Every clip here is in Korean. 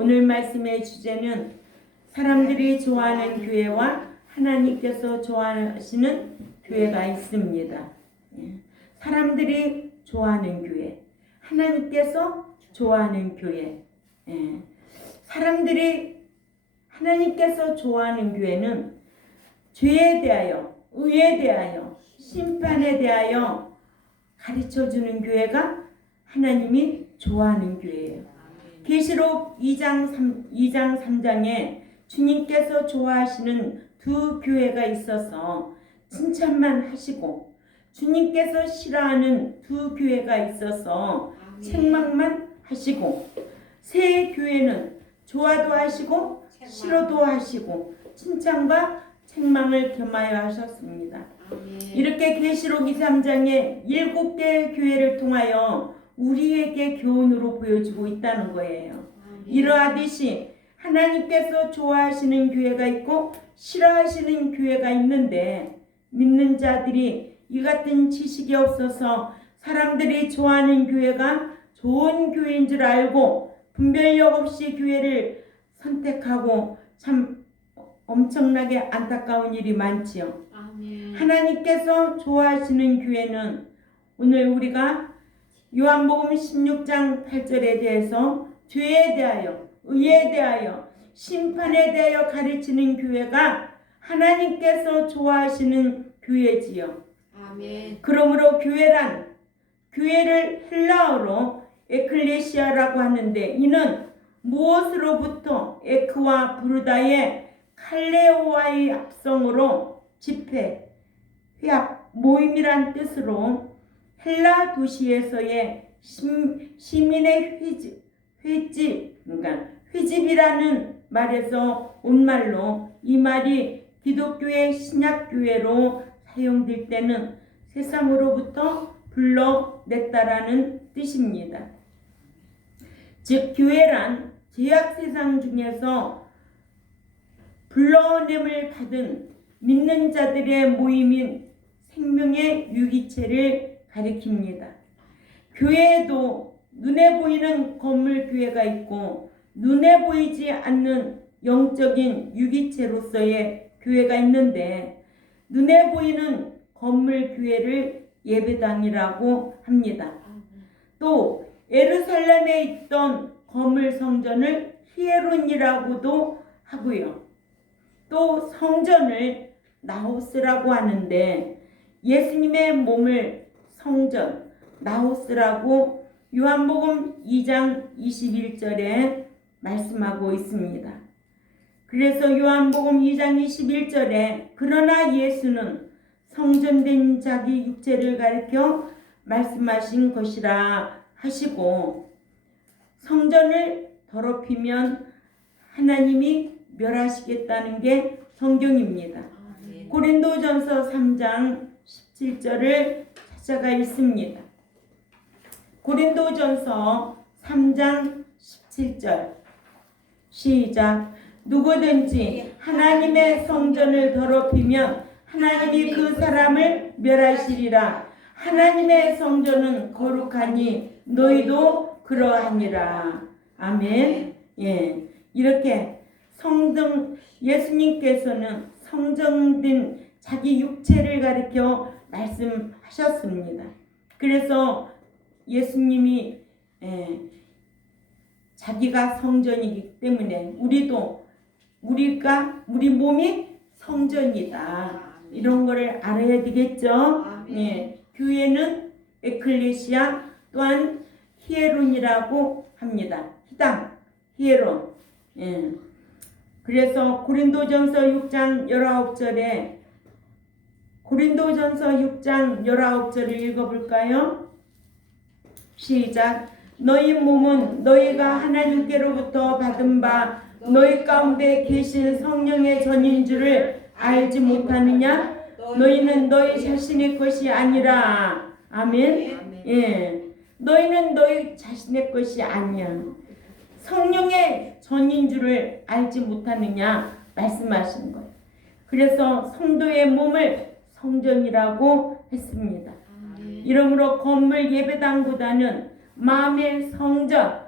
오늘 말씀의 주제는 사람들이 좋아하는 교회와 하나님께서 좋아하시는 교회가 있습니다. 사람들이 좋아하는 교회, 하나님께서 좋아하는 교회. 하나님께서 좋아하는 교회는 죄에 대하여, 의에 대하여, 심판에 대하여 가르쳐주는 교회가 하나님이 좋아하는 교회예요. 계시록 2장 3장에 주님께서 좋아하시는 두 교회가 있어서 칭찬만 하시고, 주님께서 싫어하는 두 교회가 있어서 책망만 하시고, 세 교회는 좋아도 하시고 싫어도 하시고 칭찬과 책망을 겸하여 하셨습니다. 이렇게 계시록 2~3장에 7개의 교회를 통하여 우리에게 교훈으로 보여주고 있다는 거예요. 이러하듯이 하나님께서 좋아하시는 교회가 있고 싫어하시는 교회가 있는데, 믿는 자들이 이 같은 지식이 없어서 사람들이 좋아하는 교회가 좋은 교회인 줄 알고 분별력 없이 교회를 선택하고 참 엄청나게 안타까운 일이 많지요. 하나님께서 좋아하시는 교회는 오늘 우리가 요한복음 16장 8절에 대해서 죄에 대하여, 의에 대하여, 심판에 대하여 가르치는 교회가 하나님께서 좋아하시는 교회지요. 그러므로 교회를 헬라어로 에클레시아라고 하는데, 이는 무엇으로부터 에크와 부르다의 칼레오와의 합성으로 집회, 회합, 모임이란 뜻으로 헬라 도시에서의 시민의 회집이라는 말에서 온 말로, 이 말이 기독교의 신약교회로 사용될 때는 세상으로부터 불러냈다라는 뜻입니다. 즉 교회란 죄악세상 중에서 불러냄을 받은 믿는 자들의 모임인 생명의 유기체를 가리킵니다. 교회에도 눈에 보이는 건물 교회가 있고 눈에 보이지 않는 영적인 유기체로서의 교회가 있는데, 눈에 보이는 건물 교회를 예배당이라고 합니다. 또 예루살렘에 있던 건물 성전을 히에론이라고도 하고요. 또 성전을 나호스라고 하는데, 예수님의 몸을 성전, 나호스라고 요한복음 2장 21절에 말씀하고 있습니다. 그래서 요한복음 2장 21절에 그러나 예수는 성전된 자기 육체를 가리켜 말씀하신 것이라 하시고, 성전을 더럽히면 하나님이 멸하시겠다는 게 성경입니다. 고린도전서 3장 17절을 찾아가 있습니다. 고린도전서 3장 17절 시작. 누구든지 하나님의 성전을 더럽히면 하나님이 그 사람을 멸하시리라. 하나님의 성전은 거룩하니 너희도 그러하니라. 아멘. 이렇게 예수님께서는 성전된 자기 육체를 가리켜 말씀하셨습니다. 그래서 예수님이 자기가 성전이기 때문에 우리 몸이 성전이다. 이런 거를 알아야 되겠죠. 교회는 에클레시아, 또한 히에론이라고 합니다. 희당, 히에론. 그래서 고린도전서 6장 19절을 읽어볼까요? 시작. 너희 몸은 너희가 하나님께로부터 받은 바 너희 가운데 계신 성령의 전인 줄을 알지 못하느냐? 너희는 너희 자신의 것이 아니라. 아멘. 너희는 너희 자신의 것이 아니야. 성령의 전인 줄을 알지 못하느냐 말씀하시는 거예요. 그래서 성도의 몸을 성전이라고 했습니다. 이러므로 건물 예배당보다는 마음의 성전,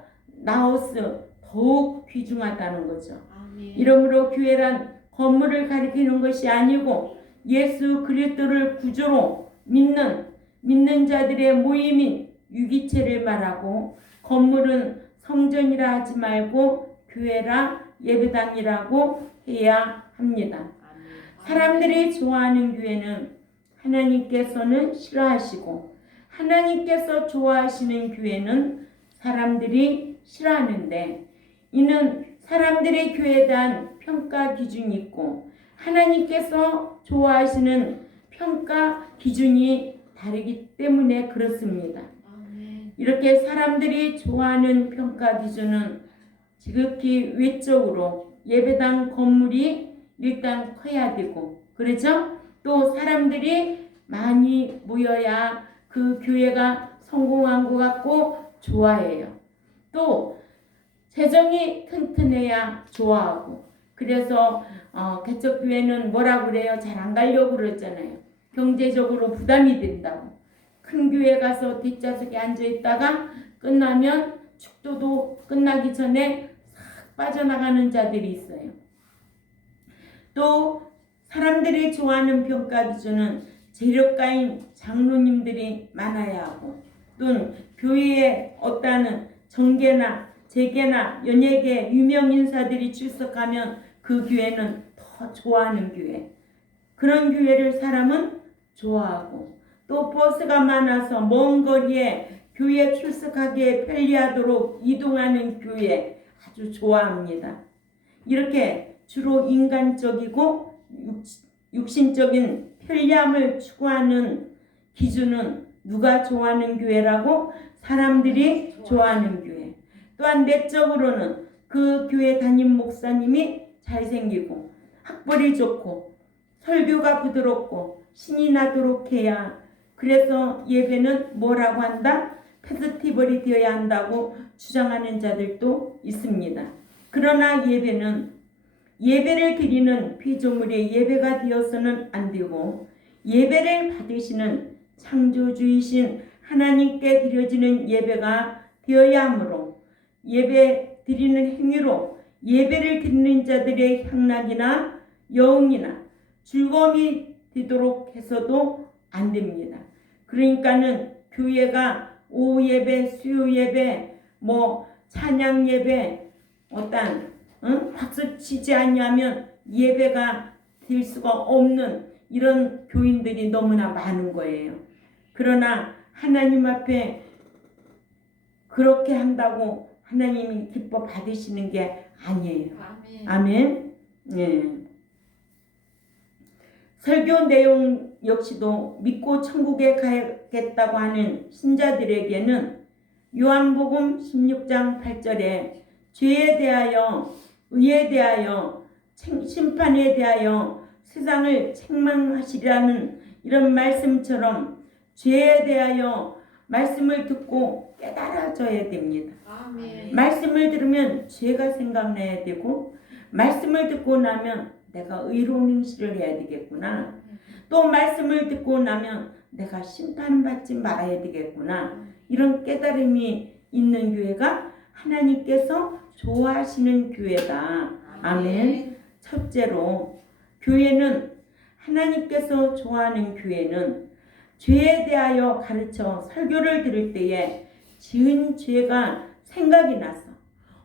나우스, 더욱 귀중하다는 거죠. 아멘. 이러므로 교회란 건물을 가리키는 것이 아니고 예수 그리스도를 구주로 믿는 자들의 모임인 유기체를 말하고, 건물은 성전이라 하지 말고 교회라 예배당이라고 해야 합니다. 아멘. 사람들이 좋아하는 교회는 하나님께서는 싫어하시고, 하나님께서 좋아하시는 교회는 사람들이 싫어하는데, 이는 사람들의 교회에 대한 평가 기준이 있고 하나님께서 좋아하시는 평가 기준이 다르기 때문에 그렇습니다. 아멘. 이렇게 사람들이 좋아하는 평가 기준은 지극히 외적으로 예배당 건물이 일단 커야 되고, 그렇죠? 또 사람들이 많이 모여야 그 교회가 성공한 것 같고 좋아해요. 또 재정이 튼튼해야 좋아하고, 그래서 개척교회는 뭐라 그래요? 잘 안 가려고 그러잖아요. 경제적으로 부담이 된다고. 큰 교회 가서 뒷좌석에 앉아있다가 끝나면 축도도 끝나기 전에 싹 빠져나가는 자들이 있어요. 또 사람들이 좋아하는 평가 기준은 재력가인 장로님들이 많아야 하고, 또는 교회에 어떠한 정계나 재계나 연예계 유명 인사들이 출석하면 그 교회는 더 좋아하는 교회, 그런 교회를 사람은 좋아하고, 또 버스가 많아서 먼 거리에 교회 출석하기에 편리하도록 이동하는 교회 아주 좋아합니다. 이렇게 주로 인간적이고 육신적인 편리함을 추구하는 기준은 누가 좋아하는 교회라고? 사람들이 좋아하는 교회. 또한 내적으로는 그 교회 담임 목사님이 잘생기고 학벌이 좋고 설교가 부드럽고 신이 나도록 해야, 그래서 예배는 뭐라고 한다? 페스티벌이 되어야 한다고 주장하는 자들도 있습니다. 그러나 예배를 드리는 피조물의 예배가 되어서는 안 되고, 예배를 받으시는 창조주이신 하나님께 드려지는 예배가 되어야 하므로, 예배 드리는 행위로 예배를 드리는 자들의 향락이나 여흥이나 즐거움이 되도록 해서도 안 됩니다. 그러니까는 교회가 오후 예배, 수요 예배, 찬양 예배 박수 치지 않냐면 예배가 될 수가 없는 이런 교인들이 너무나 많은 거예요. 그러나 하나님 앞에 그렇게 한다고 하나님이 기뻐 받으시는 게 아니에요. 아멘. 아멘. 예. 설교 내용 역시도 믿고 천국에 가야겠다고 하는 신자들에게는 요한복음 16장 8절에 죄에 대하여, 의에 대하여, 심판에 대하여 세상을 책망하시라는 이런 말씀처럼 죄에 대하여 말씀을 듣고 깨달아져야 됩니다. 아멘. 말씀을 들으면 죄가 생각나야 되고, 말씀을 듣고 나면 내가 의로운 행실을 해야 되겠구나. 또 말씀을 듣고 나면 내가 심판받지 말아야 되겠구나. 이런 깨달음이 있는 교회가 하나님께서 좋아하시는 교회다. 아멘. 첫째로, 교회는 하나님께서 좋아하는 교회는 죄에 대하여 가르쳐 설교를 들을 때에 지은 죄가 생각이 나서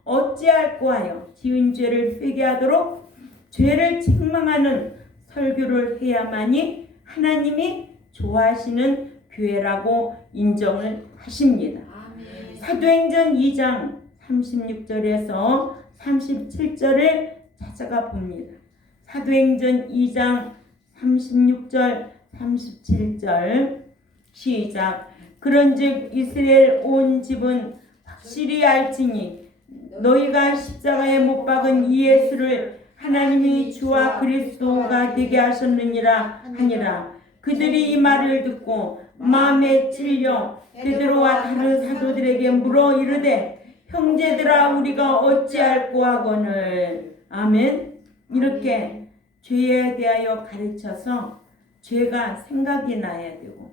어찌할꼬 하여 지은 죄를 회개하도록 죄를 책망하는 설교를 해야만이 하나님이 좋아하시는 교회라고 인정을 하십니다. 아멘. 사도행전 2장 36절에서 37절을 찾아가 봅니다. 사도행전 2장 36절 37절 시작. 그런즉 이스라엘 온 집은 확실히 알지니 너희가 십자가에 못 박은 이 예수를 하나님이 주와 그리스도가 되게 하셨느니라 하니라. 그들이 이 말을 듣고 마음에 찔려 베드로와 다른 사도들에게 물어 이르되 형제들아 우리가 어찌할꼬 하거늘. 아멘. 이렇게 죄에 대하여 가르쳐서 죄가 생각이 나야 되고,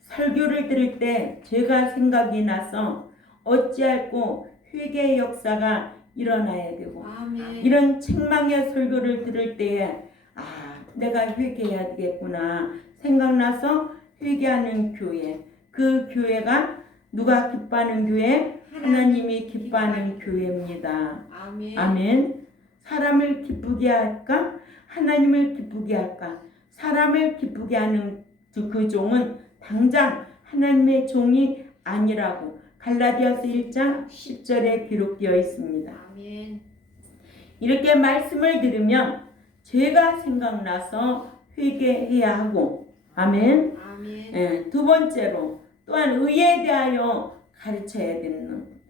설교를 들을 때 죄가 생각이 나서 어찌할꼬 회개의 역사가 일어나야 되고 아멘. 이런 책망의 설교를 들을 때에 내가 회개해야 되겠구나 생각나서 회개하는 교회, 그 교회가 누가 기뻐하는 교회? 하나님이 기뻐하는 교회입니다. 아멘. 아멘. 사람을 기쁘게 할까? 하나님을 기쁘게 할까? 사람을 기쁘게 하는 그 종은 당장 하나님의 종이 아니라고 갈라디아서 1장 10절에 기록되어 있습니다. 아멘. 이렇게 말씀을 들으면 죄가 생각나서 회개해야 하고 아멘. 아멘. 예, 두 번째로 또한 의에 대하여 가르쳐야 되는 겁니다.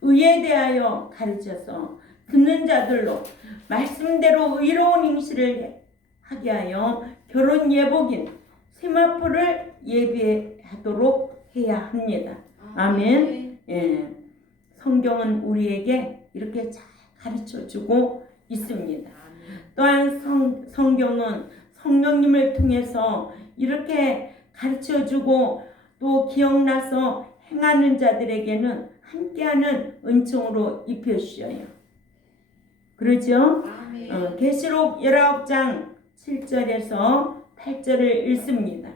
의에 대하여 가르쳐서 듣는 자들로 말씀대로 의로운 행실을 하게 하여 결혼 예복인 세마포를 예배하도록 해야 합니다. 아멘. 예, 성경은 우리에게 이렇게 잘 가르쳐주고 있습니다. 또한 성경은 성령님을 통해서 이렇게 가르쳐주고 또 기억나서 행하는 자들에게는 함께하는 은총으로 입혀주셔요. 그렇죠? 아멘. 계시록 19장 7절에서 8절을 읽습니다.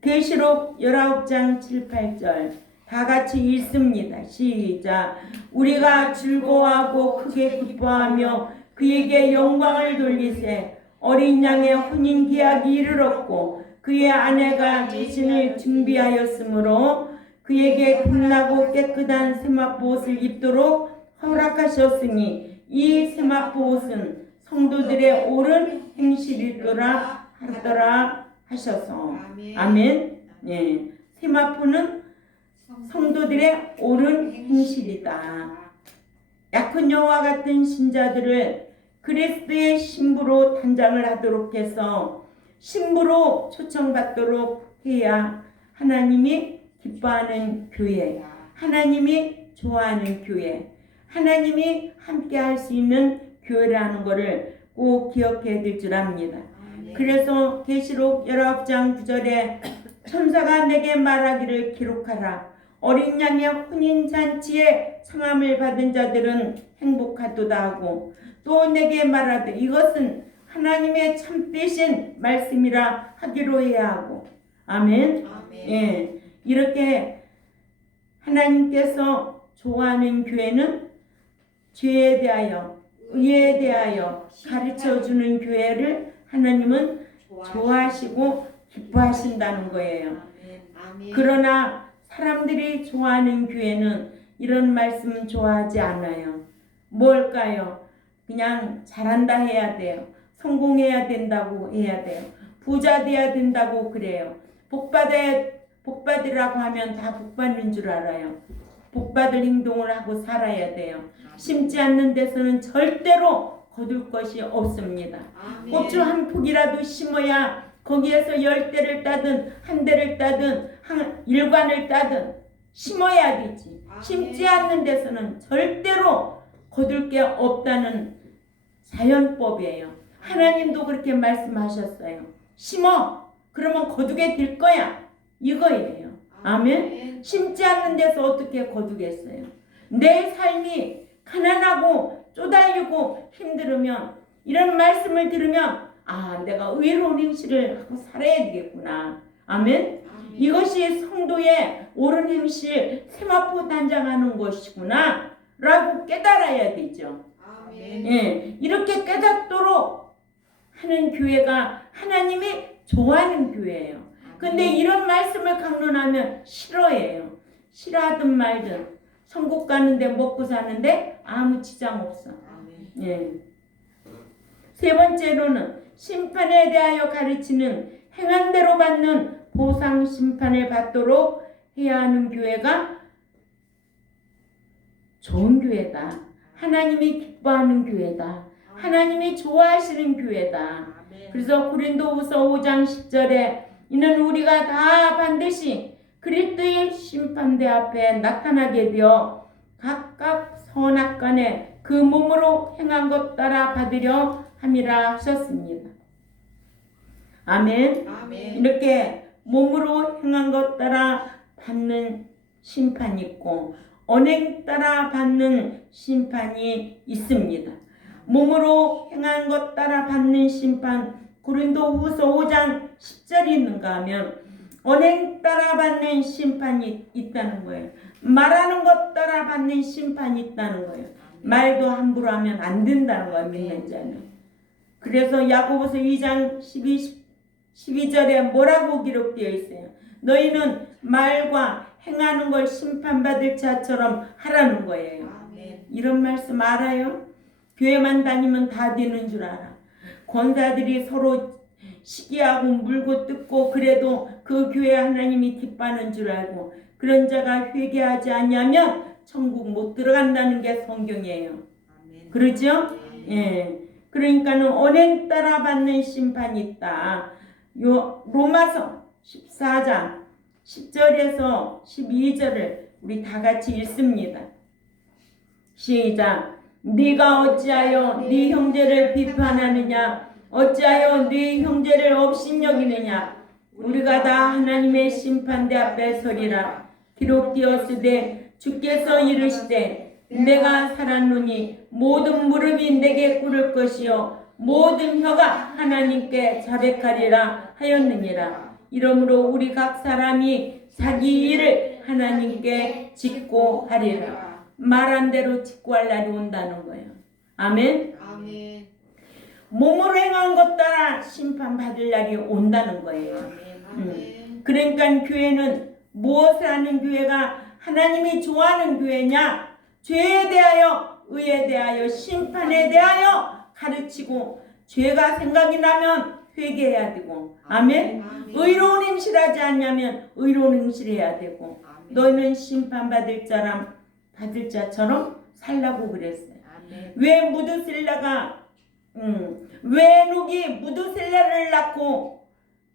계시록 19장 7, 8절 다 같이 읽습니다. 시작. 우리가 즐거워하고 크게 기뻐하며 그에게 영광을 돌리세. 어린 양의 혼인 계약이 이르렀고 그의 아내가 자신을 준비하였으므로 그에게 빛나고 깨끗한 세마포 옷을 입도록 허락하셨으니 이 세마포 옷은 성도들의 옳은 행실이더라 하더라 하셔서 아멘. 예, 세마포는 성도들의 옳은 행실이다. 약혼 여호와 같은 신자들을 그리스도의 신부로 단장을 하도록 해서 신부로 초청받도록 해야 하나님이 기뻐하는 교회, 하나님이 좋아하는 교회, 하나님이 함께 할 수 있는 교회라는 것을 꼭 기억해야 될 줄 압니다. 그래서 계시록 19장 9절에 천사가 내게 말하기를 기록하라. 어린 양의 혼인잔치에 성함을 받은 자들은 행복하도다 하고 또 내게 말하되 이것은 하나님의 참되신 말씀이라 하기로 해야 하고 아멘. 예, 이렇게 하나님께서 좋아하는 교회는 죄에 대하여 의에 대하여 가르쳐주는 교회를 하나님은 좋아하시고 기뻐하신다는 거예요. 그러나 사람들이 좋아하는 교회는 이런 말씀은 좋아하지 않아요. 뭘까요? 그냥 잘한다 해야 돼요. 성공해야 된다고 해야 돼요. 부자 돼야 된다고 그래요. 복받으라고 하면 다 복받는 줄 알아요. 복받을 행동을 하고 살아야 돼요. 심지 않는 데서는 절대로 거둘 것이 없습니다. 고추 한 폭이라도 심어야 거기에서 10대를 따든 한 대를 따든 일관을 따든 심어야 되지. 심지 않는 데서는 절대로 거둘 게 없다는 자연법이에요. 하나님도 그렇게 말씀하셨어요. 심어. 그러면 거두게 될 거야. 이거예요. 아멘. 심지 않는 데서 어떻게 거두겠어요? 내 삶이 가난하고 쪼달리고 힘들으면 이런 말씀을 들으면 내가 의로운 행실을 하고 살아야 되겠구나. 아멘. 이것이 성도의 옳은 행실 세마포 단장하는 것이구나 라고 깨달아야 되죠. 예, 이렇게 깨닫도록 하는 교회가 하나님이 좋아하는 교회예요. 근데 이런 말씀을 강론하면 싫어해요. 싫어하든 말든 천국 가는데 먹고 사는데 아무 지장 없어. 예. 세 번째로는 심판에 대하여 가르치는 행한 대로 받는 보상 심판을 받도록 해야 하는 교회가 좋은 교회다. 하나님이 기뻐하는 교회다. 하나님이 좋아하시는 교회다. 그래서 고린도후서 5장 10절에 이는 우리가 다 반드시 그리스도의 심판대 앞에 나타나게 되어 각각 선악간에 그 몸으로 행한 것 따라 받으려 함이라 하셨습니다. 아멘. 이렇게 몸으로 행한 것 따라 받는 심판이 있고 언행 따라 받는 심판이 있습니다. 몸으로 행한 것 따라 받는 심판, 고린도후서 5장 10절이 있는가 하면 언행 따라 받는 심판이 있다는 거예요. 말하는 것 따라 받는 심판이 있다는 거예요. 말도 함부로 하면 안 된다는 거예요. 믿는 자는. 그래서 야고보서 2장 12절에 뭐라고 기록되어 있어요? 너희는 말과 행하는 걸 심판받을 자처럼 하라는 거예요. 이런 말씀 알아요? 교회만 다니면 다 되는 줄 알아. 권사들이 서로 시기하고 물고 뜯고 그래도 그 교회 하나님이 기뻐하는 줄 알고 그런 자가 회개하지 않냐면 천국 못 들어간다는 게 성경이에요. 그러죠? 예. 그러니까는 언행 따라 받는 심판이 있다. 요 로마서 14장 10절에서 12절을 우리 다 같이 읽습니다. 시작. 네가 어찌하여 네 형제를 비판하느냐? 어찌하여 네 형제를 업신여기느냐? 우리가 다 하나님의 심판대 앞에 서리라. 기록되었으되 주께서 이르시되 내가 살았노니 모든 무릎이 내게 꿇을 것이요 모든 혀가 하나님께 자백하리라 하였느니라. 이러므로 우리 각 사람이 자기 일을 하나님께 직고하리라. 말한 대로 직고할 날이 온다는 거예요. 아멘. 아멘. 몸으로 행한 것 따라 심판받을 날이 온다는 거예요. 아멘. 그러니까 교회는 무엇을 하는 교회가 하나님이 좋아하는 교회냐? 죄에 대하여, 의에 대하여, 심판에 대하여 가르치고 죄가 생각이 나면 회개해야 되고 아멘. 의로운 행실을 하지 않냐면 의로운 행실을 해야 되고 너희는 심판받을 자처럼 살라고 그랬어요. 왜 무드셀라가 왜 녹이 무드셀라를 낳고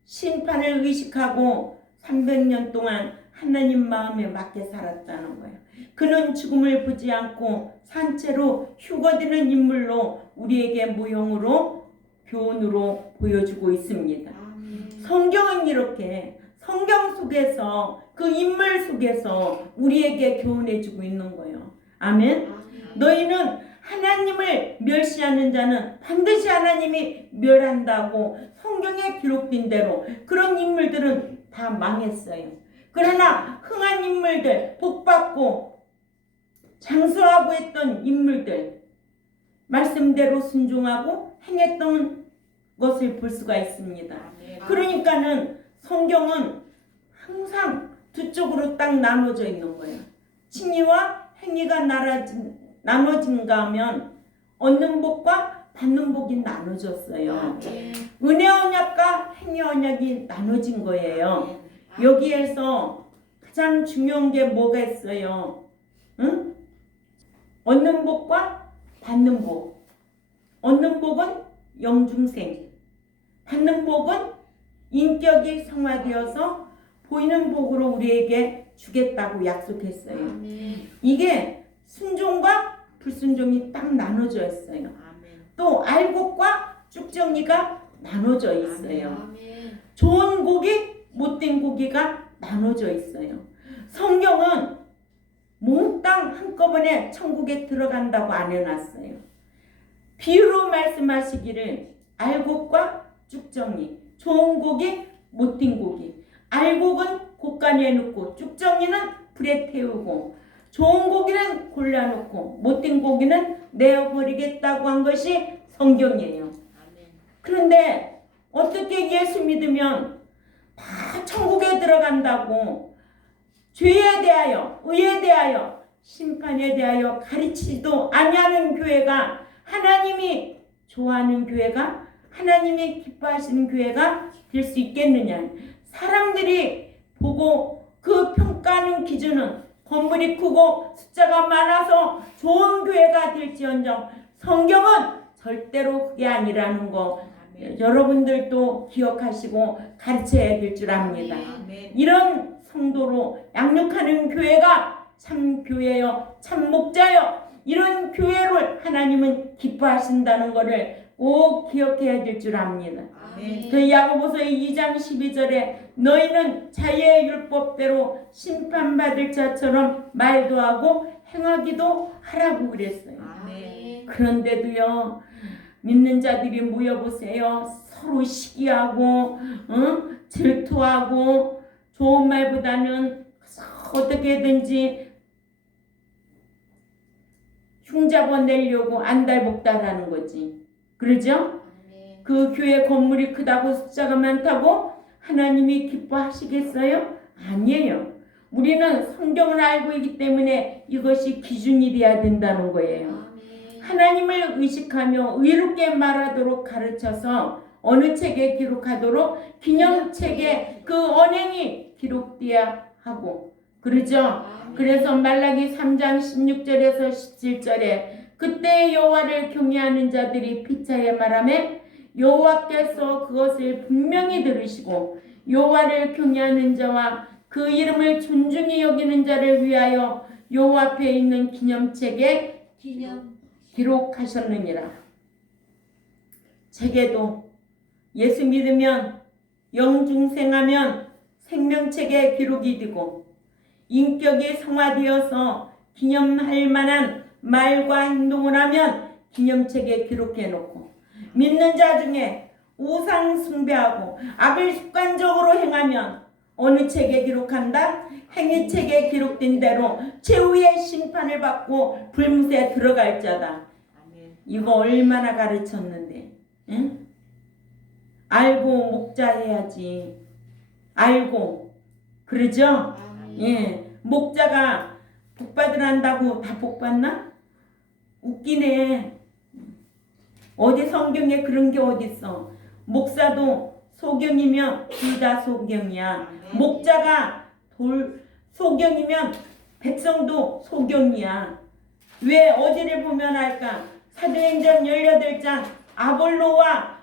심판을 의식하고 300년 동안 하나님 마음에 맞게 살았다는 거예요. 그는 죽음을 보지 않고 산채로 휴거되는 인물로 우리에게 모형으로 교훈으로 보여주고 있습니다. 성경은 이렇게 성경 속에서 그 인물 속에서 우리에게 교훈해주고 있는 거예요. 아멘. 너희는 하나님을 멸시하는 자는 반드시 하나님이 멸한다고 성경에 기록된 대로 그런 인물들은 다 망했어요. 그러나 흥한 인물들, 복받고 장수하고 했던 인물들 말씀대로 순종하고 행했던 것을 볼 수가 있습니다. 그러니까는 성경은 항상 두 쪽으로 딱 나눠져 있는 거예요. 칭의와 행위가 나눠진가 하면 얻는 복과 받는 복이 나눠졌어요. 은혜 언약과 행위 언약이 나눠진 거예요. 여기에서 가장 중요한 게 뭐가 있어요? 응? 얻는 복과 받는 복. 얻는 복은 영중생. 받는 복은 인격이 성화되어서 보이는 복으로 우리에게 주겠다고 약속했어요. 이게 순종과 불순종이 딱 나눠져 있어요. 또 알곡과 쭉정이가 나눠져 있어요. 좋은 고기, 못된 고기가 나눠져 있어요. 성경은 몽땅 한꺼번에 천국에 들어간다고 안 해놨어요. 비유로 말씀하시기를 알곡과 쭉정이, 좋은 고기, 못된 고기. 알곡은 곳간에 넣고 쭉정이는 불에 태우고 좋은 고기는 골라놓고 못된 고기는 내어버리겠다고 한 것이 성경이에요. 그런데 어떻게 예수 믿으면 다 천국에 들어간다고 죄에 대하여, 의에 대하여, 심판에 대하여 가르치지도 아니하는 교회가 하나님이 좋아하는 교회가 하나님이 기뻐하시는 교회가 될 수 있겠느냐. 사람들이 보고 그 평가하는 기준은 건물이 크고 숫자가 많아서 좋은 교회가 될지언정 성경은 절대로 그게 아니라는 거 여러분들도 기억하시고 가르쳐야 될 줄 압니다. 이런 성도로 양육하는 교회가 참 교회요, 참 목자요. 이런 교회를 하나님은 기뻐하신다는 것을 꼭 기억해야 될 줄 압니다. 아멘. 그 야고보서 2장 12절에 너희는 자유의 율법대로 심판받을 자처럼 말도 하고 행하기도 하라고 그랬어요. 아멘. 그런데도요, 믿는 자들이 모여보세요. 서로 시기하고 질투하고 좋은 말보다는 어떻게든지 흉잡아 내려고 안달복달하는 거지. 그러죠? 아멘. 그 교회 건물이 크다고 숫자가 많다고 하나님이 기뻐하시겠어요? 아니에요. 우리는 성경을 알고 있기 때문에 이것이 기준이 돼야 된다는 거예요. 아멘. 하나님을 의식하며 의롭게 말하도록 가르쳐서 어느 책에 기록하도록 기념책에 그 언행이 기록돼야 하고 그러죠? 아멘. 그래서 말라기 3장 16절에서 17절에 그때 여호와를 경외하는 자들이 피차에 말하매 여호와께서 그것을 분명히 들으시고 여호와를 경외하는 자와 그 이름을 존중히 여기는 자를 위하여 여호와 앞에 있는 기념책에 기록하셨느니라. 책에도 예수 믿으면 영중생하면 생명책에 기록이 되고 인격이 성화되어서 기념할 만한 말과 행동을 하면 기념책에 기록해 놓고 믿는 자 중에 우상 숭배하고 악을 습관적으로 행하면 어느 책에 기록한다? 행위책에 기록된 대로 최후의 심판을 받고 불못에 들어갈 자다. 이거 얼마나 가르쳤는데, 응? 알고 목자해야지. 알고, 그러죠? 아멘. 예, 목자가 복받으란다고 다 복받나? 웃기네. 어디 성경에 그런 게 어딨어? 목사도 소경이면 둘 다 소경이야. 목자가 소경이면 백성도 소경이야. 왜 어디를 보면 알까? 사도행전 18장 아볼로와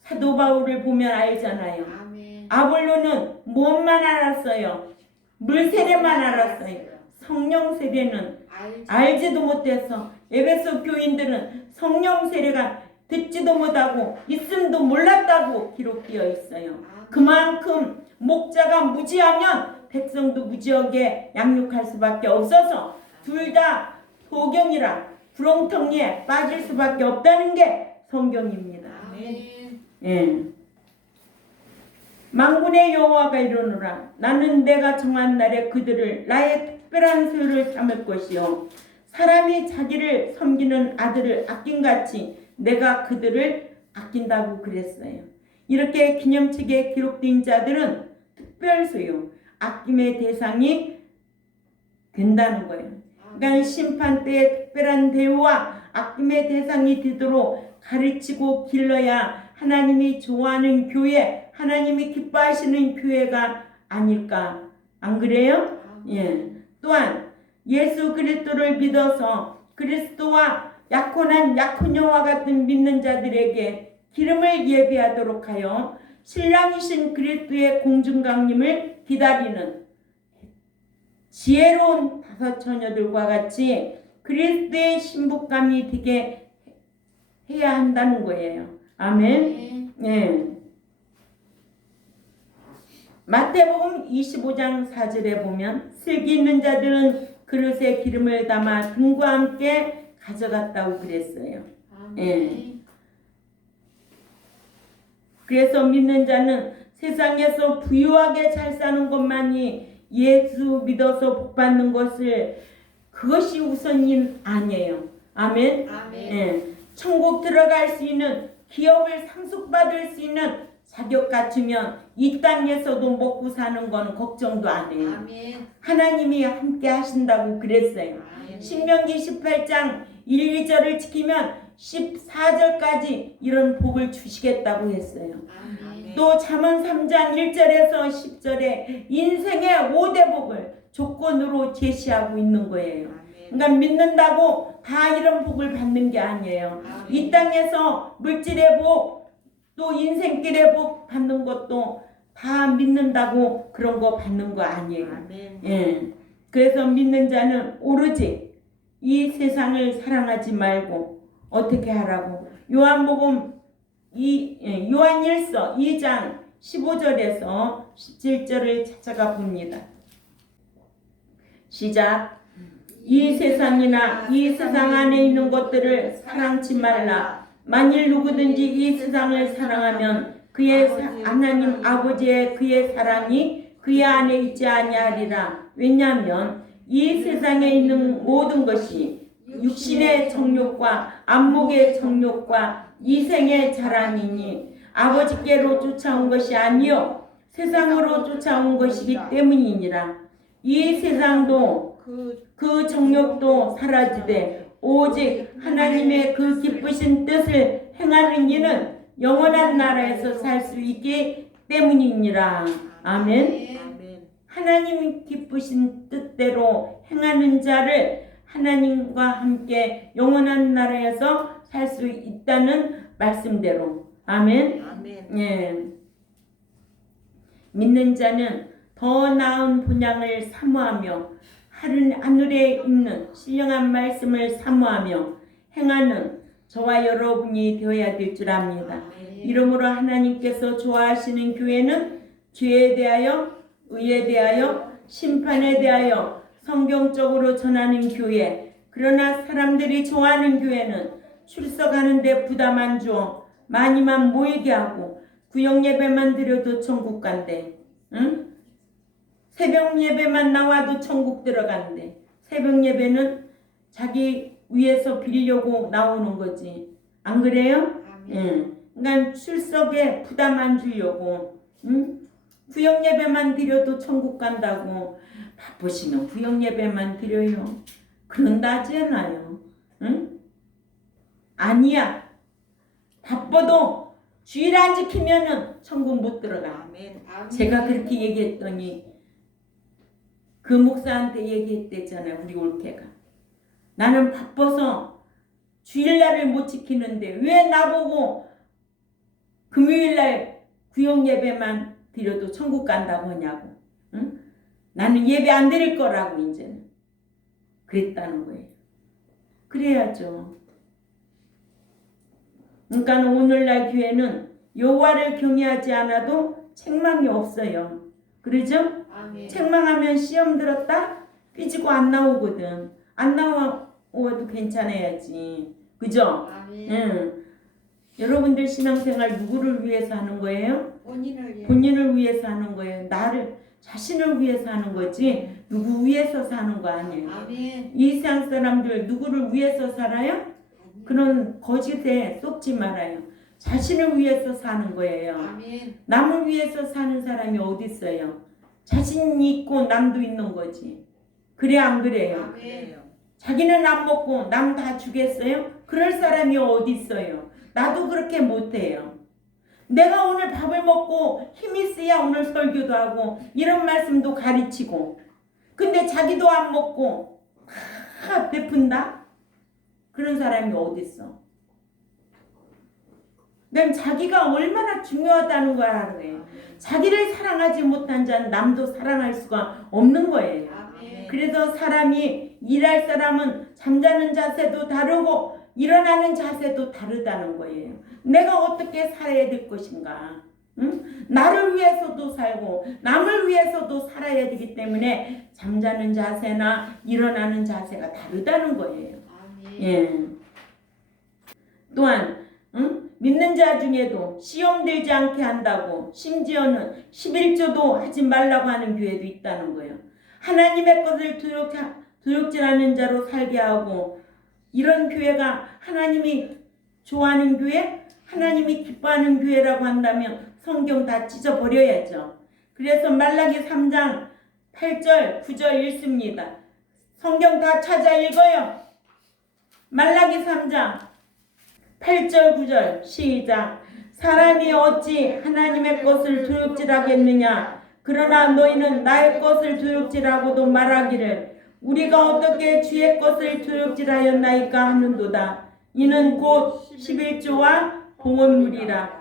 사도 바울을 보면 알잖아요. 아멘. 아볼로는 무엇만 알았어요? 물 세례만 알았어요. 성령 세례는 알지도 못해서 에베소 교인들은 성령 세례가 듣지도 못하고 있음도 몰랐다고 기록되어 있어요. 그만큼 목자가 무지하면 백성도 무지하게 양육할 수밖에 없어서 둘 다 소경이라 구렁텅이에 빠질 수밖에 없다는 게 성경입니다. 아멘. 예. 만군의 여호와가 이르노라 나는 내가 정한 날에 그들을 나의 특별한 소유를 삼을 것이요 사람이 자기를 섬기는 아들을 아낀같이 내가 그들을 아낀다고 그랬어요. 이렇게 기념책에 기록된 자들은 특별 소유, 아낌의 대상이 된다는 거예요. 그러니까 심판 때의 특별한 대우와 아낌의 대상이 되도록 가르치고 길러야 하나님이 좋아하는 교회, 하나님이 기뻐하시는 교회가 아닐까. 안 그래요? 예. 또한 예수 그리스도를 믿어서 그리스도와 약혼한 약혼녀와 같은 믿는 자들에게 기름을 예비하도록 하여 신랑이신 그리스도의 공중강림을 기다리는 지혜로운 다섯 처녀들과 같이 그리스도의 신부감이 되게 해야 한다는 거예요. 아멘. 예. 마태복음 25장 4절에 보면 슬기 있는 자들은 그릇에 기름을 담아 등과 함께 가져갔다고 그랬어요. 예. 그래서 믿는 자는 세상에서 부유하게 잘 사는 것만이 예수 믿어서 복 받는 것을 그것이 우선이 아니에요. 아멘. 예. 천국 들어갈 수 있는 기업을 상속받을 수 있는 자격 갖추면 이 땅에서도 먹고 사는 건 걱정도 안 해요. 하나님이 함께 하신다고 그랬어요. 신명기 18장 1, 2절을 지키면 14절까지 이런 복을 주시겠다고 했어요. 또 잠언 3장 1절에서 10절에 인생의 5대 복을 조건으로 제시하고 있는 거예요. 그러니까 믿는다고 다 이런 복을 받는 게 아니에요. 이 땅에서 물질의 복, 또 인생길의 복 받는 것도 다 믿는다고 그런 거 받는 거 아니에요. 예. 그래서 믿는 자는 오로지 이 세상을 사랑하지 말고 어떻게 하라고? 요한복음 요한일서 2장 15절에서 17절을 찾아가 봅니다. 시작. 이 세상이나 이 세상 안에 있는 것들을 사랑치 말라. 만일 누구든지 이 세상을 사랑하면 그의 하나님 아버지의 그의 사랑이 그의 안에 있지 아니하리라. 왜냐하면 이 세상에 있는 모든 것이 육신의 정욕과 안목의 정욕과 이생의 자랑이니 아버지께로 쫓아온 것이 아니요 세상으로 쫓아온 것이기 때문이니라. 이 세상도 그 정욕도 사라지되 오직 하나님의 그 기쁘신 뜻을 행하는 이는 영원한 나라에서 살 수 있기 때문이니라. 아멘. 하나님이 기쁘신 뜻대로 행하는 자를 하나님과 함께 영원한 나라에서 살 수 있다는 말씀대로. 아멘. 예. 믿는 자는 더 나은 본향을 사모하며 하늘에 있는 신령한 말씀을 사모하며 행하는 저와 여러분이 되어야 될 줄 압니다. 이러므로 하나님께서 좋아하시는 교회는 죄에 대하여, 의에 대하여, 심판에 대하여 성경적으로 전하는 교회. 그러나 사람들이 좋아하는 교회는 출석하는데 부담 안 주어 많이만 모이게 하고 구역 예배만 드려도 천국 간대. 응? 새벽 예배만 나와도 천국 들어간대. 새벽 예배는 자기 위에서 빌려고 나오는 거지. 안 그래요? 응. 그러니까 출석에 부담 안 주려고. 응? 구역 예배만 드려도 천국 간다고. 바쁘시면 구역 예배만 드려요. 그런다지 않아요. 응? 아니야. 바빠도 주일 안 지키면은 천국 못 들어가. 제가 그렇게 얘기했더니 그 목사한테 얘기했대잖아요. 우리 올케가. 나는 바빠서 주일날을 못 지키는데 왜 나보고 금요일날 구역 예배만 드려도 천국 간다고 하냐고. 응? 나는 예배 안 드릴 거라고 이제는. 그랬다는 거예요. 그래야죠. 그러니까 오늘날 교회는 여호와를 경외하지 않아도 책망이 없어요. 그러죠? 책망하면 시험 들었다? 삐지고 안 나오거든. 안 나와도 괜찮아야지. 그죠? 응. 여러분들 신앙생활 누구를 위해서 하는 거예요? 본인을 위해서 하는 거예요. 자신을 위해서 하는 거지 누구 위해서 사는 거 아니에요. 이 세상 사람들 누구를 위해서 살아요? 그런 거짓에 속지 말아요. 자신을 위해서 사는 거예요. 남을 위해서 사는 사람이 어디 있어요? 자신이 있고 남도 있는 거지. 그래 안 그래요? 자기는 안 먹고 남 다 주겠어요? 그럴 사람이 어디 있어요? 나도 그렇게 못해요. 내가 오늘 밥을 먹고 힘이 있어야 오늘 설교도 하고 이런 말씀도 가르치고 근데 자기도 안 먹고 다 베푼다? 그런 사람이 어디 있어? 난 자기가 얼마나 중요하다는 걸 알아요. 자기를 사랑하지 못한 자는 남도 사랑할 수가 없는 거예요. 그래서 사람이 일할 사람은 잠자는 자세도 다르고 일어나는 자세도 다르다는 거예요. 내가 어떻게 살아야 될 것인가? 응? 나를 위해서도 살고 남을 위해서도 살아야 되기 때문에 잠자는 자세나 일어나는 자세가 다르다는 거예요. 예. 또한 믿는 자 중에도 시험 들지 않게 한다고 심지어는 11조도 하지 말라고 하는 교회도 있다는 거예요. 하나님의 것을 도둑질하는 자로 살게 하고 이런 교회가 하나님이 좋아하는 교회, 하나님이 기뻐하는 교회라고 한다면 성경 다 찢어버려야죠. 그래서 말라기 3장 8절 9절 읽습니다. 성경 다 찾아 읽어요. 말라기 3장 8절 9절 시작. 사람이 어찌 하나님의 것을 도둑질하겠느냐. 그러나 너희는 나의 것을 도둑질하고도 말하기를 우리가 어떻게 주의 것을 도둑질하였나이까 하는도다. 이는 곧 11조와 봉헌물이라.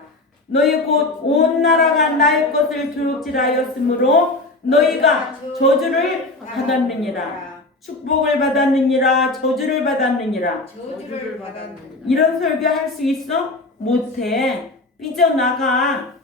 너희 곧 온 나라가 나의 것을 도둑질하였으므로 너희가 저주를 받았느니라. 축복을 받았느니라 저주를 받았느니라. 저주를 받았느니라. 이런 설교할 수 있어? 못해. 삐져나가.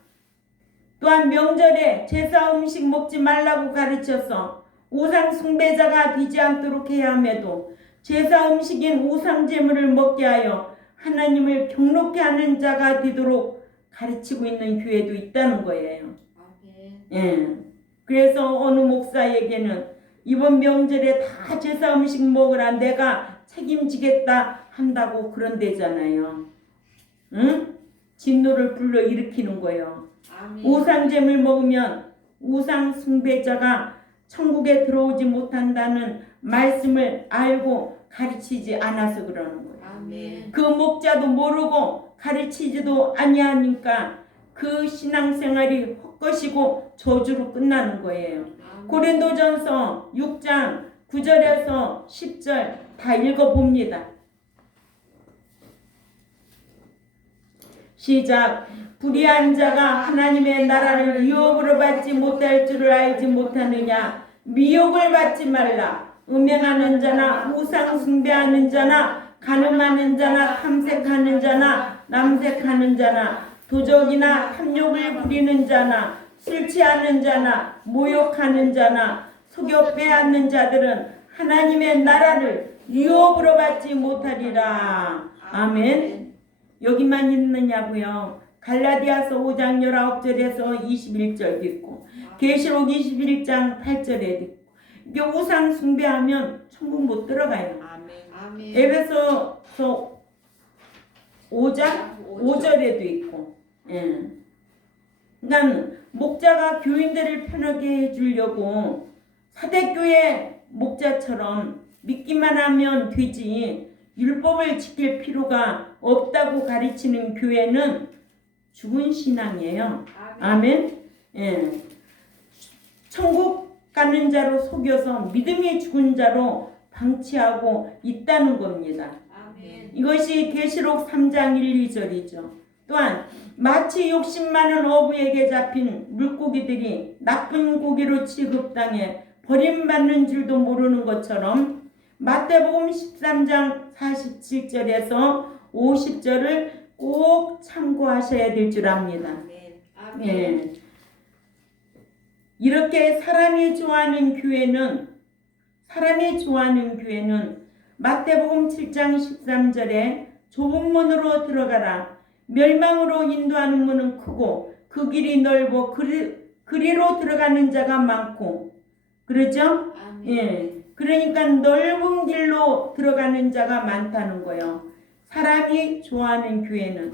또한 명절에 제사 음식 먹지 말라고 가르쳐서 우상 숭배자가 되지 않도록 해야 함에도 제사 음식인 우상 제물을 먹게 하여 하나님을 경록케 하는 자가 되도록 가르치고 있는 교회도 있다는 거예요. 아멘. 예. 그래서 어느 목사에게는 이번 명절에 다 제사 음식 먹으라 내가 책임지겠다 한다고 그런대잖아요. 응? 진노를 불러 일으키는 거예요. 아멘. 우상잼을 먹으면 우상 숭배자가 천국에 들어오지 못한다는 말씀을 알고 가르치지 않아서 그러는 거예요. 아멘. 그 목자도 모르고 가르치지도 아니하니까 그 신앙생활이 헛것이고 저주로 끝나는 거예요. 아멘. 고린도전서 6장 9절에서 10절 다 읽어봅니다. 시작. 불의한 자가 하나님의 나라를 유업으로 받지 못할 줄을 알지 못하느냐. 미혹을 받지 말라. 음행하는 자나 우상 숭배하는 자나 간음하는 자나 탐색하는 자나 남색하는 자나 도적이나 탐욕을 부리는 자나 술 취하는 자나 모욕하는 자나 속여 빼앗는 자들은 하나님의 나라를 유업으로 받지 못하리라. 아멘. 여기만 있느냐고요. 갈라디아서 5장 19절에서 21절도 있고 계시록 21장 8절에도 있고 이게 우상 숭배하면 천국 못 들어가요. 아멘. 아멘. 에베소서 5장 5절에도 있고. 예. 그러니까 목자가 교인들을 편하게 해주려고 사대교회 목자처럼 믿기만 하면 되지 율법을 지킬 필요가 없다고 가르치는 교회는 죽은 신앙이에요. 아멘. 예. 천국 가는 자로 속여서 믿음이 죽은 자로 방치하고 있다는 겁니다. 아멘. 이것이 계시록 3장 1, 2절이죠. 또한 마치 욕심 많은 어부에게 잡힌 물고기들이 나쁜 고기로 취급당해 버림받는 줄도 모르는 것처럼 마태복음 13장 47절에서 50절을 꼭 참고하셔야 될 줄 압니다. 아멘. 예. 이렇게 사람이 좋아하는 교회는 마태복음 7장 13절에 좁은 문으로 들어가라. 멸망으로 인도하는 문은 크고 그 길이 넓어 그리로 들어가는 자가 많고 그렇죠? 아멘. 예. 그러니까 넓은 길로 들어가는 자가 많다는 거예요. 사람이 좋아하는 교회는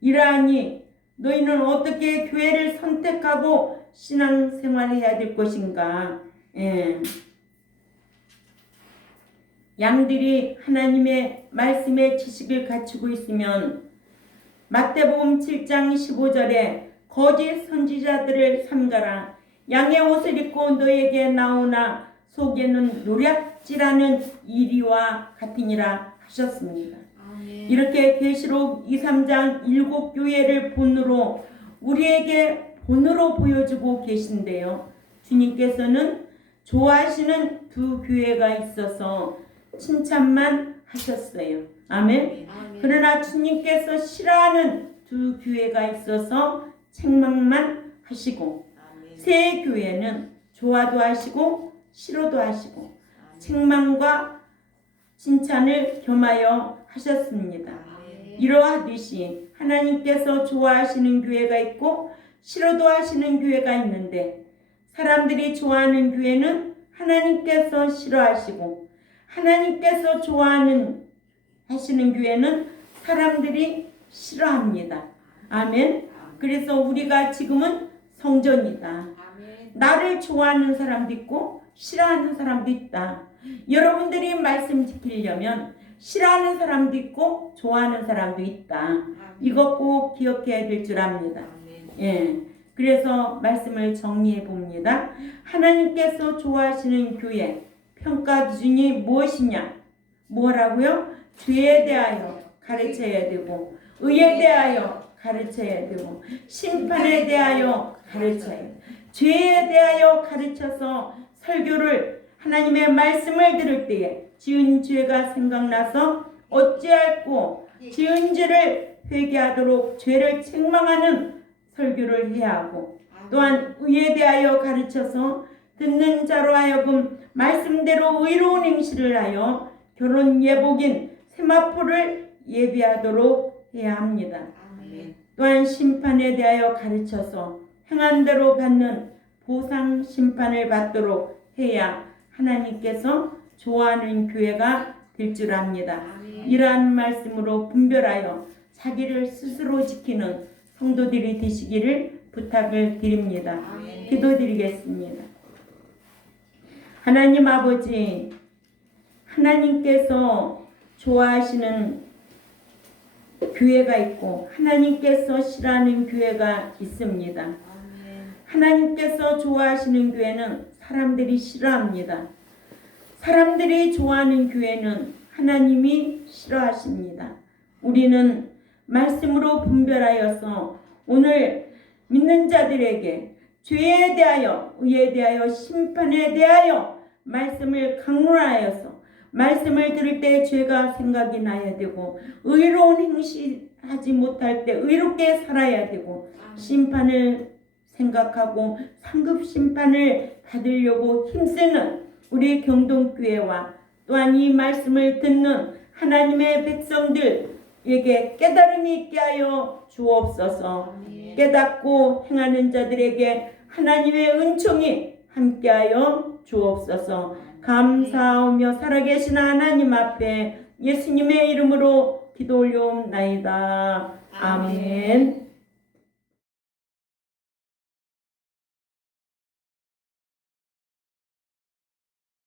이러하니 너희는 어떻게 교회를 선택하고 신앙생활해야 될 것인가. 예. 양들이 하나님의 말씀의 지식을 갖추고 있으면 마태복음 7장 15절에 거짓 선지자들을 삼가라. 양의 옷을 입고 너에게 나오나 속에는 노략질하는 이리와 같으니라 하셨습니다. 아멘. 이렇게 계시록 2, 3장 7교회를 우리에게 본으로 보여주고 계신데요. 주님께서는 좋아하시는 두 교회가 있어서 칭찬만 하셨어요. 아멘. 아멘. 그러나 주님께서 싫어하는 두 교회가 있어서 책망만 하시고 아멘. 세 교회는 좋아도 하시고 싫어도 하시고 책망과 칭찬을 겸하여 하셨습니다. 아멘. 이러하듯이 하나님께서 좋아하시는 교회가 있고 싫어도 하시는 교회가 있는데 사람들이 좋아하는 교회는 하나님께서 싫어하시고 하나님께서 하시는 교회는 사람들이 싫어합니다. 아멘. 그래서 우리가 지금은 성전이다. 아멘. 나를 좋아하는 사람도 있고 싫어하는 사람도 있다. 여러분들이 말씀 지키려면 싫어하는 사람도 있고 좋아하는 사람도 있다. 이것 꼭 기억해야 될 줄 압니다. 아멘. 예. 그래서 말씀을 정리해 봅니다. 하나님께서 좋아하시는 교회 평가 기준이 무엇이냐? 뭐라고요? 죄에 대하여 가르쳐야 되고 의에 대하여 가르쳐야 되고 심판에 대하여 가르쳐야 돼요. 죄에 대하여 가르쳐서 설교를 하나님의 말씀을 들을 때에 지은 죄가 생각나서 어찌할꼬 지은 죄를 회개하도록 죄를 책망하는 설교를 해야 하고, 또한 의에 대하여 가르쳐서 듣는 자로 하여금 말씀대로 의로운 행실을 하여 결혼 예복인 세마포를 예비하도록 해야 합니다. 아멘. 또한 심판에 대하여 가르쳐서 행한 대로 받는 보상 심판을 받도록 해야 하나님께서 좋아하는 교회가 될 줄 압니다. 아멘. 이러한 말씀으로 분별하여 자기를 스스로 지키는 성도들이 되시기를 부탁을 드립니다. 아멘. 기도드리겠습니다. 하나님 아버지, 하나님께서 좋아하시는 교회가 있고 하나님께서 싫어하는 교회가 있습니다. 아멘. 하나님께서 좋아하시는 교회는 사람들이 싫어합니다. 사람들이 좋아하는 교회는 하나님이 싫어하십니다. 우리는 말씀으로 분별하여서 오늘 믿는 자들에게 죄에 대하여, 의에 대하여, 심판에 대하여 말씀을 강론하여서 말씀을 들을 때 죄가 생각이 나야 되고, 의로운 행실하지 못할 때 의롭게 살아야 되고, 심판을 생각하고 상급 심판을 받으려고 힘쓰는 우리 경동교회와 또한 이 말씀을 듣는 하나님의 백성들에게 깨달음이 있게 하여 주옵소서. 아멘. 깨닫고 행하는 자들에게 하나님의 은총이 함께하여 주옵소서. 감사하며 살아계신 하나님 앞에 예수님의 이름으로 기도 올려옵나이다. 아멘.